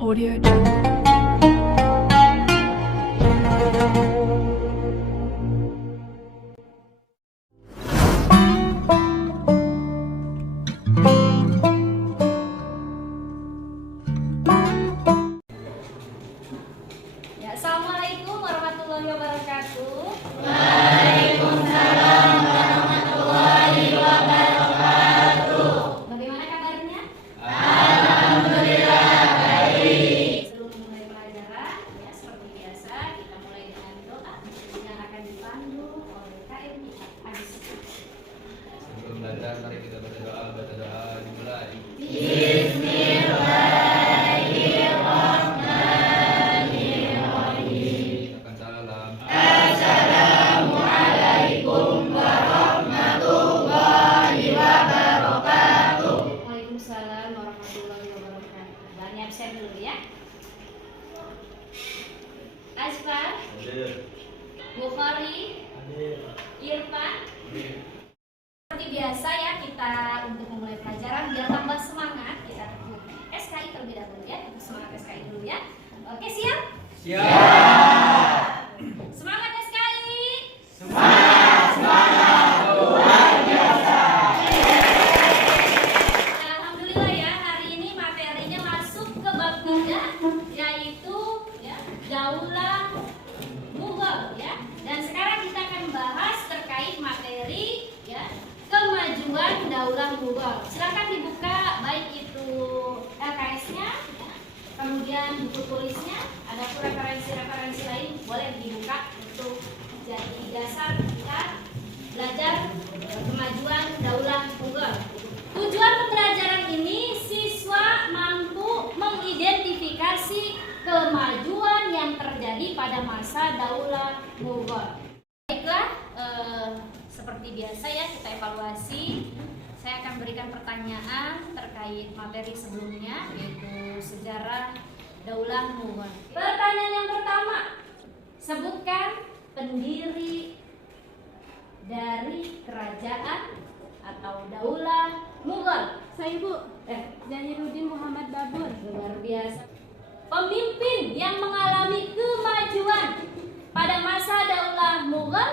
Audio Jungle. Ya, Assalamualaikum warahmatullahi wabarakatuh. Bagaimana kabarnya? Sebelum memulai pelajaran, ya seperti biasa kita mulai dengan doa yang akan dipandu oleh KM kita. Agis. Sebelum belajar, mari kita berdoa dimulai. Akan salam. Waalaikumsalam warahmatullahi wabarakatuh. Banyak absen dulu ya. Asfar, Bukhari, Irfan. Seperti biasa ya, kita untuk memulai pelajaran biar tambah semangat kita tunggu SKI terlebih dahulu ya, untuk semangat SKI dulu ya. Oke, siap? Siap. Semangat SKI. Alhamdulillah ya, hari ini materinya masuk ke bab 3, yaitu ya, Daulah Mughal ya. Dan sekarang kita akan bahas terkait materi ya, kemajuan Daulah Mughal. Silakan dibuka baik itu LKS-nya, ya, kemudian buku tulisnya, ada referensi-referensi lain boleh dibuka untuk jadi dasar kita belajar kemajuan Daulah Mughal. Tujuan pembelajaran ini siswa mampu mengidentifikasi kemajuan yang terjadi pada masa Daulah Mughal. Baiklah, seperti biasa ya kita evaluasi. Saya akan berikan pertanyaan terkait materi sebelumnya, yaitu sejarah Daulah Mughal. Pertanyaan yang pertama, sebutkan pendiri dari kerajaan atau Daulah Mughal. Saya Bu, Zahiruddin Muhammad Babur. Luar biasa. Pemimpin yang mengalami kemajuan pada masa Daulah Mughal.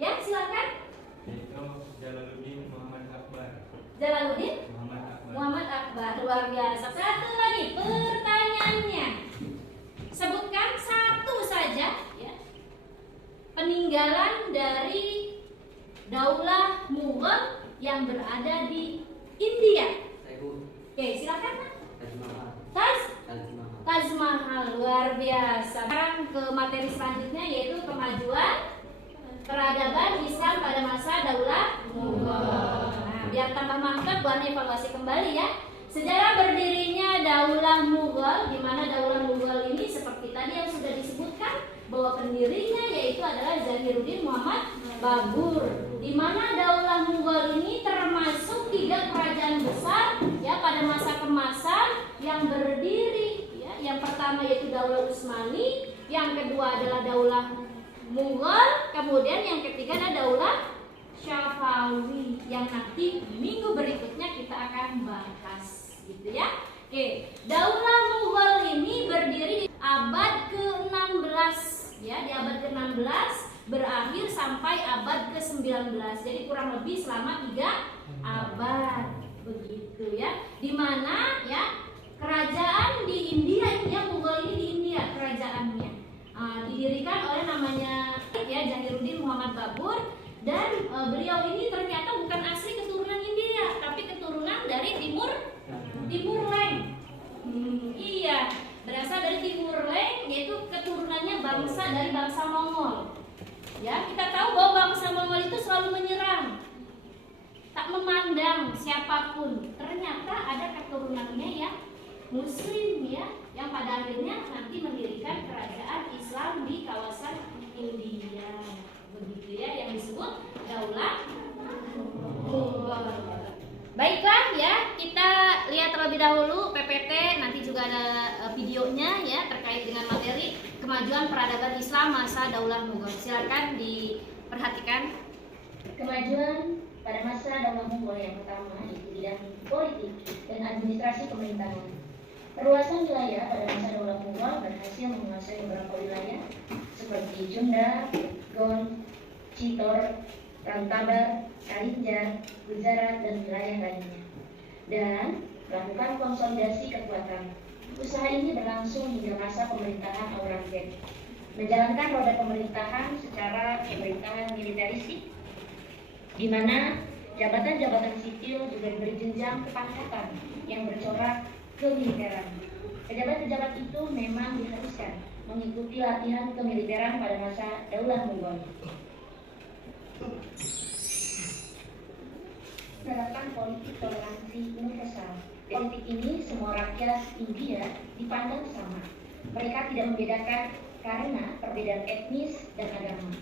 Ya, silakan. Itu Jalaluddin Muhammad Akbar. Jalaluddin Muhammad Akbar. Luar biasa. Satu lagi pertanyaannya. Sebutkan satu saja ya, peninggalan dari Daulah Mughal yang berada di India. Oke, silakan Pak. Taj Mahal, luar biasa. Sekarang ke materi selanjutnya, yaitu kemajuan peradaban Islam pada masa Daulah Mughal. Nah, biar tambah mantap, buat evaluasi kembali ya. Sejarah berdirinya Daulah Mughal, di mana Daulah Mughal ini seperti tadi yang sudah disebutkan bahwa pendirinya yaitu adalah Zahiruddin Muhammad Babur. Di mana Daulah Mughal ini termasuk 3 kerajaan besar ya pada masa kemasan yang berdiri ya. Yang pertama yaitu Daulah Utsmani, yang kedua adalah Daulah Mughal, kemudian yang ketiga adalah Daulah Syafawi yang nanti minggu berikutnya kita akan bahas gitu ya. Oke, Daulah Mughal ini berdiri di abad ke-16 ya, di abad ke-16 berakhir sampai abad ke-19. Jadi kurang lebih selama 3 abad begitu ya. Di mana ya kerajaan di India ya, Mughal ini di India kerajaannya. Didirikan oleh namanya ya Zahiruddin Muhammad Babur, dan beliau ini ternyata bukan asli keturunan India, tapi keturunan dari Timur Leng. Iya, berasal dari Timur Leng, yaitu keturunannya dari bangsa Mongol. Ya, kita tahu bahwa bangsa Mongol itu selalu menyerang, tak memandang siapapun. Ternyata ada keturunannya ya Muslim ya, yang pada akhirnya nanti mendirikan kerajaan Islam di kawasan India. Begitu ya, yang disebut Daulah Mughal. Baiklah ya, kita lihat terlebih dahulu PPT, nanti juga ada videonya ya terkait dengan materi kemajuan peradaban Islam masa Daulah Mughal. Silakan diperhatikan. Kemajuan pada masa Daulah Mughal yang pertama yaitu bidang politik dan administrasi pemerintahan. Perluasan wilayah pada masa Daulah Mughal berhasil menguasai beberapa wilayah seperti Junda, Gon, Citor, Rantabar, Kalinjar, Gujarat, dan wilayah lainnya, dan melakukan konsolidasi kekuatan. Usaha ini berlangsung hingga masa pemerintahan Aurangzeb, menjalankan roda pemerintahan secara pemerintahan militeristik, di mana jabatan-jabatan sipil juga diberi jenjang kepangkatan yang bercorak kemiliteran. Pejabat-pejabat itu memang diharuskan mengikuti latihan kemiliteran pada masa Daulah Mughal. Menerapkan politik toleransi universal. Politik ini semua rakyat India dipandang sama. Mereka tidak membedakan karena perbedaan etnis dan agama.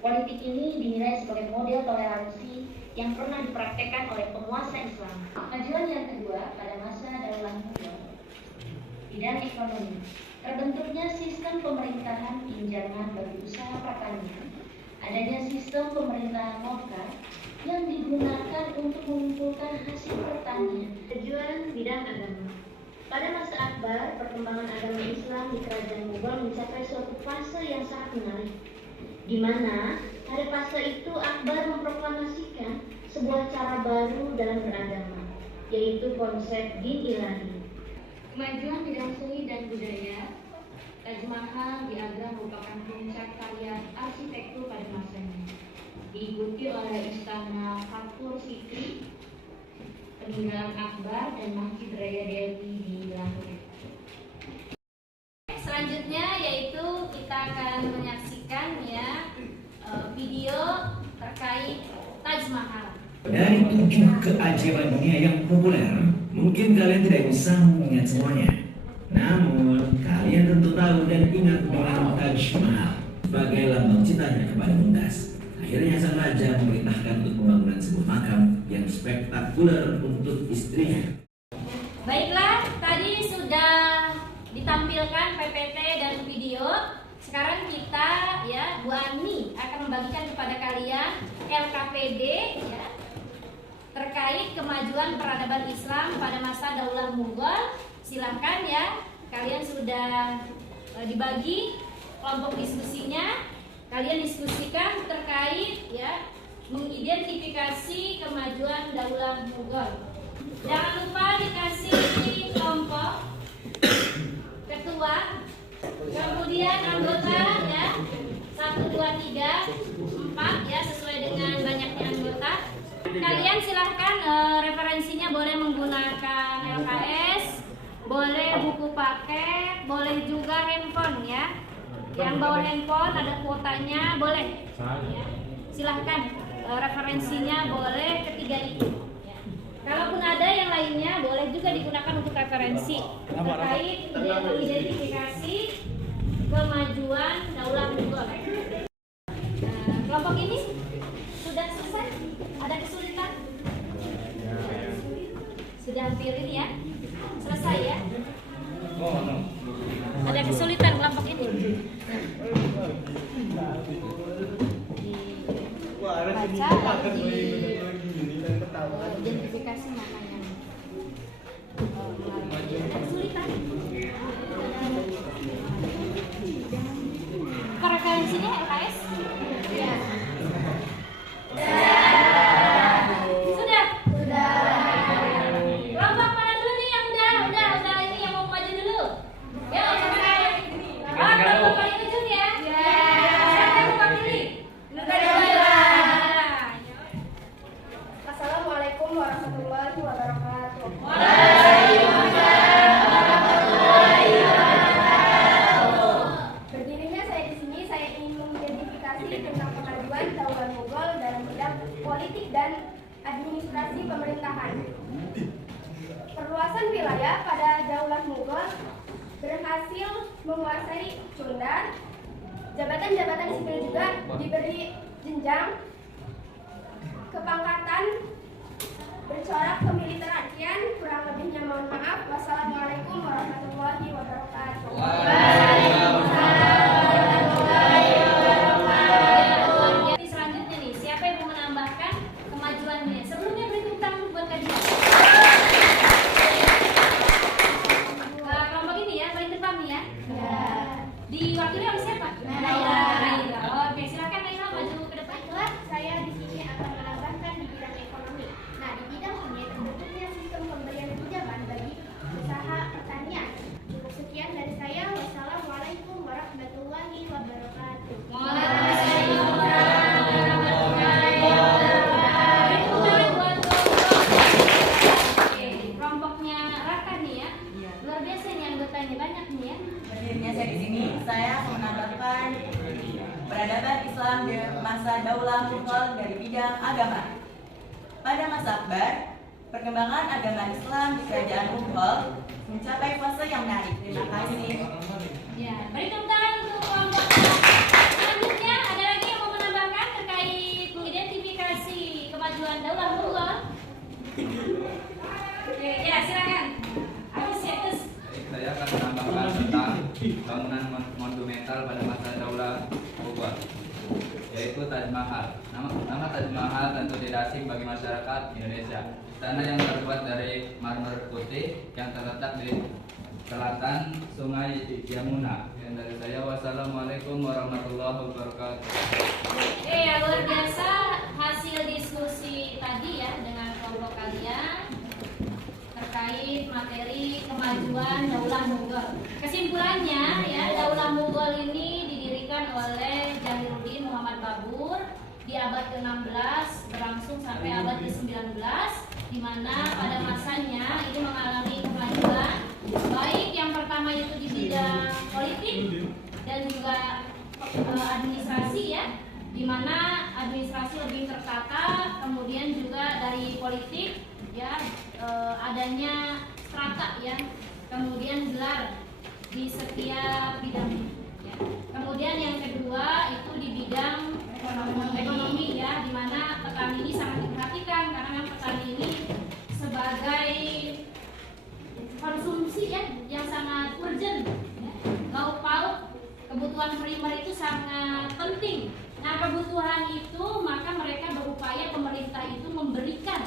Politik ini dinilai sebagai model toleransi yang pernah dipraktekkan oleh penguasa Islam. Kemajuan yang kedua pada masa Daulah Mughal, bidang ekonomi. Terbentuknya sistem pemerintahan pinjaman bagi usaha pertanian. Adanya sistem pemerintahan lokal yang digunakan untuk mengumpulkan hasil pertanian. Tujuan bidang agama. Pada masa Akbar, perkembangan agama Islam di kerajaan Mughal mencapai suatu fase yang sangat menarik, di mana pada fase itu Akbar memproklamasikan sebuah cara baru dalam beragama, yaitu konsep din ilahi. Kemajuan bidang seni dan budaya. Taj Mahal di Agra merupakan puncak karya arsitektur pada masanya, diikuti oleh Istana Kapur Siti, peninggalan Akbar, dan Masjid Raya Delhi di Lahore. Selanjutnya yaitu kita akan menyaksikan video terkait Taj Mahal. Dari 7 keajaiban dunia yang populer, mungkin kalian tidak bisa mengingat semuanya. Namun, kalian tentu tahu dan ingat dengan Taj Mahal sebagai lambang cintanya kepada Mumtaz. Akhirnya sang raja memerintahkan untuk pembangunan sebuah makam yang spektakuler untuk istrinya. Baiklah, tadi sudah ditampilkan PPT dan video. Sekarang kita Bu Ani akan membagikan kepada kalian LKPD terkait kemajuan peradaban Islam pada masa Daulah Mughal. Silahkan kalian sudah dibagi kelompok diskusinya. Kalian diskusikan terkait mengidentifikasi kemajuan Daulah Mughal. Jangan lupa dikasih kelompok ketua, kemudian anggota 1, 2, 3, 4 sesuai dengan banyaknya anggota. Kalian silahkan referensinya boleh menggunakan LKS, boleh buku paket, boleh juga handphone Yang bawa handphone ada kuotanya boleh. Silahkan referensinya boleh ketiga itu. Kalaupun ada yang lainnya boleh juga digunakan untuk referensi terkait identifikasi kemajuan Daulah Mughal. Kelompok ini sudah selesai? Ada kesulitan? Sudah hampir ini selesai Ada kesulitan kelompok ini? Baca lalu identifikasi mana yang kesulitan. Referensinya LKS? Ya. Sudah? Sudah. Kelompok mana dulu nih yang udah ini yang mau maju dulu? Ya, kelompok paling ujung Siapa yang mau pilih? Assalamualaikum warahmatullahi wabarakatuh. Berdirinya saya di sini, saya ingin mengidentifikasi tentang kemajuan Daulah Mughal dalam bidang politik dan administrasi pemerintahan. Perluasan wilayah pada Daulah Mughal berhasil menguasai Junda. Jabatan-jabatan sipil juga diberi jenjang kepangkatan bercorak kemiliteran. Sekian, kurang lebihnya mohon maaf. Wassalamualaikum warahmatullahi wabarakatuh. Selanjutnya nih, siapa yang mau menambahkan kemajuannya? Sebelumnya beri tepuk tangan buat kalian. Islam di masa Daulah Mughal dari bidang agama. Pada masa Akbar, perkembangan agama Islam di Kerajaan Mughal mencapai fase yang menarik. Terima kasih. Ya, beri tepuk tangan untuk kelompok. Selanjutnya ada lagi yang mau menambahkan terkait mengidentifikasi kemajuan Daulah Mughal? Oke, ya silakan. Agus. Saya akan menambahkan tentang bangunan monumental pada masa Daulah Mughal, yaitu Taj Mahal. Nama Taj Mahal tentu tidak asing bagi masyarakat Indonesia. Istana yang terbuat dari marmer putih yang terletak di selatan Sungai Yamuna. Yang dari saya, wassalamualaikum warahmatullahi wabarakatuh. Oke, ya luar biasa hasil diskusi tadi ya dengan kelompok kalian terkait materi kemajuan Daulah Mughal. Kesimpulannya ya, Daulah Mughal ini didirikan oleh Jamiluddin Muhammad Babur di abad ke-16 berlangsung sampai abad ke-19, di mana pada masanya ini mengalami kemajuan baik yang pertama itu di bidang politik dan juga administrasi ya, di mana administrasi lebih tertata, kemudian juga dari politik ya adanya strata ya, kemudian gelar di setiap bidang ya. Kemudian yang kedua itu di bidang ekonomi ya, di mana petani ini sangat diperhatikan karena memang petani ini sebagai konsumsi ya yang sangat urgent ya. Lauk pauk kebutuhan primer itu sangat penting. Nah, kebutuhan itu maka mereka berupaya pemerintah itu memberikan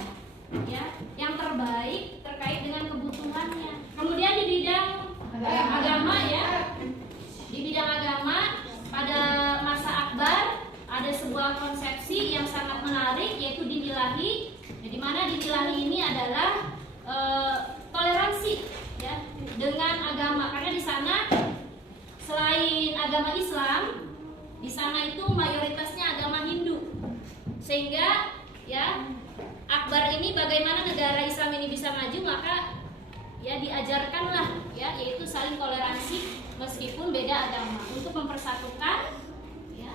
ya yang terbaik terkait dengan kebutuhannya. Kemudian di bidang agama ya, di bidang agama pada masa Akbar ada sebuah konsepsi yang sangat menarik, yaitu din ilahi, di mana din ilahi ini adalah toleransi ya dengan agama, karena di sana selain agama Islam, di sana itu mayoritasnya agama Hindu, sehingga ya Akbar ini bagaimana negara Islam ini bisa maju, maka ya diajarkanlah ya, yaitu saling toleransi meskipun beda agama untuk mempersatukan ya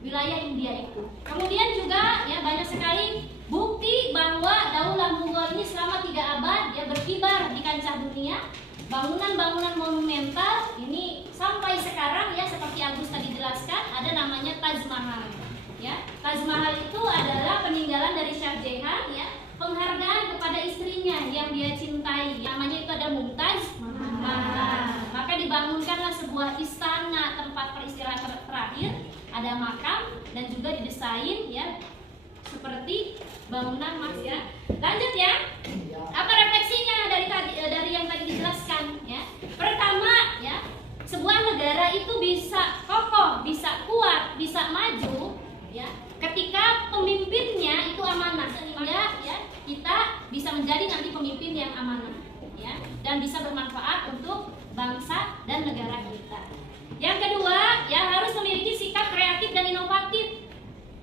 wilayah India itu. Kemudian juga ya banyak sekali bukti bahwa Daulah Mughal ini selama 3 abad ya berkibar di kancah dunia. Bangunan-bangunan monumental ini sampai sekarang ya, seperti Agus tadi jelaskan, ada namanya Taj Mahal. Ya, Taj Mahal itu adalah peninggalan dari Shah Jahan ya, penghargaan kepada istrinya yang dia cintai. Namanya itu ada Mumtaz Mahal. Maka dibangunkanlah sebuah istana tempat peristirahatan terakhir, ada makam dan juga didesain ya seperti bangunan emas ya. Lanjut ya. Apa refleksinya dari yang tadi dijelaskan ya? Pertama ya, sebuah negara itu bisa kokoh, bisa kuat, bisa maju ya ketika pemimpinnya itu amanah, sehingga ya kita bisa menjadi nanti pemimpin yang amanah ya, dan bisa bermanfaat untuk bangsa dan negara kita. Yang kedua ya, harus memiliki sikap kreatif dan inovatif,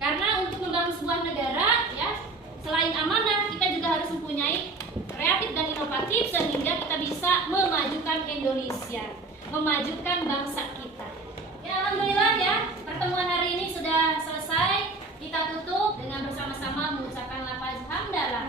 karena untuk membangun sebuah negara ya, selain amanah kita juga harus mempunyai kreatif dan inovatif sehingga kita bisa memajukan Indonesia, memajukan bangsa kita. Ya, alhamdulillah ya, pertemuan hari ini sudah selesai. Kita tutup dengan bersama-sama mengucapkan lafaz hamdalah.